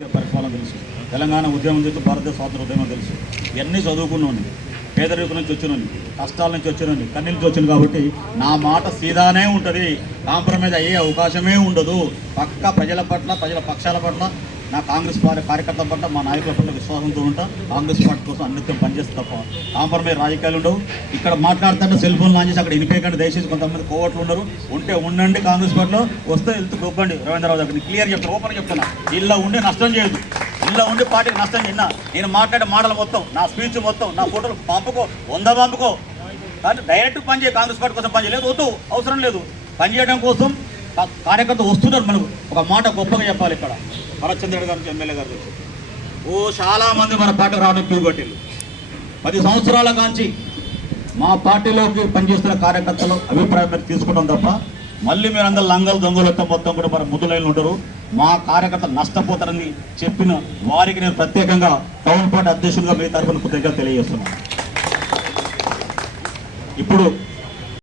పరిపాలన తెలుసు. తెలంగాణ ఉద్యమం తెలుసు భారతదేశ స్వాతంత్ర ఉద్యమం తెలుసు. ఇవన్నీ చదువుకున్నాను పేదరికం నుంచి వచ్చినాను కష్టాల నుంచి వచ్చినాను కన్నీ నుంచి వచ్చింది కాబట్టి నా మాట సీదానే ఉంటుంది. కాంప్రమైజ్ అయ్యే అవకాశమే ఉండదు. పక్క ప్రజల పట్ల ప్రజల పక్షాల పట్ల నా కాంగ్రెస్ పార్టీ కార్యకర్తల పట్ల మా నాయకుల పట్ల విశ్వాసంతో ఉంటా. కాంగ్రెస్ పార్టీ కోసం అన్నిత్యం పనిచేస్తే తప్ప కాంప్రమైజ్ రాజకీయాలు ఉండవు. ఇక్కడ మాట్లాడుతుంటే సెల్ ఫోన్ లాంచ్ చేసి అక్కడ వినిపించండి దయచేసి కొంతమంది కోవట్లు ఉన్నారు. ఉంటే ఉండండి కాంగ్రెస్ పార్టీలో. వస్తే వెళ్తూ గొప్పండి రవీంద్రరావు దగ్గర క్లియర్ చెప్తాను ఓపెన్ చెప్తున్నా. ఇలా ఉండి నష్టం చేయదు ఇలా ఉండి పార్టీకి నష్టం చిన్న నేను మాట్లాడే మాటలు మొత్తం నా స్పీచ్ మొత్తం నా ఫోటోలు పంపుకో వంద పంపుకో. కానీ డైరెక్ట్ పని చేయ. కాంగ్రెస్ పార్టీ కోసం పని చేయలేదు. వద్దు. అవసరం లేదు. పనిచేయడం కోసం కార్యకర్త వస్తున్నారు మనకు. ఒక మాట గొప్పగా చెప్పాలి ఇక్కడ. భరత్చంద్రుడు గారు ఎమ్మెల్యే గారు ఓ చాలా మంది మన పార్టీ రావడం క్యూ కట్టిల్లు పది సంవత్సరాల కాంచి మా పార్టీలోకి పనిచేస్తున్న కార్యకర్తలు అభిప్రాయం మీరు తీసుకుంటాం తప్ప మళ్ళీ మీరు అందరు లంగలు దొంగలతో మొత్తం కూడా మన ముద్దులైన ఉంటారు మా కార్యకర్తలు నష్టపోతారని చెప్పిన వారికి నేను ప్రత్యేకంగా టౌన్ పార్టీ అధ్యక్షులుగా మీ తరఫున కొద్దిగా తెలియజేస్తున్నాను. ఇప్పుడు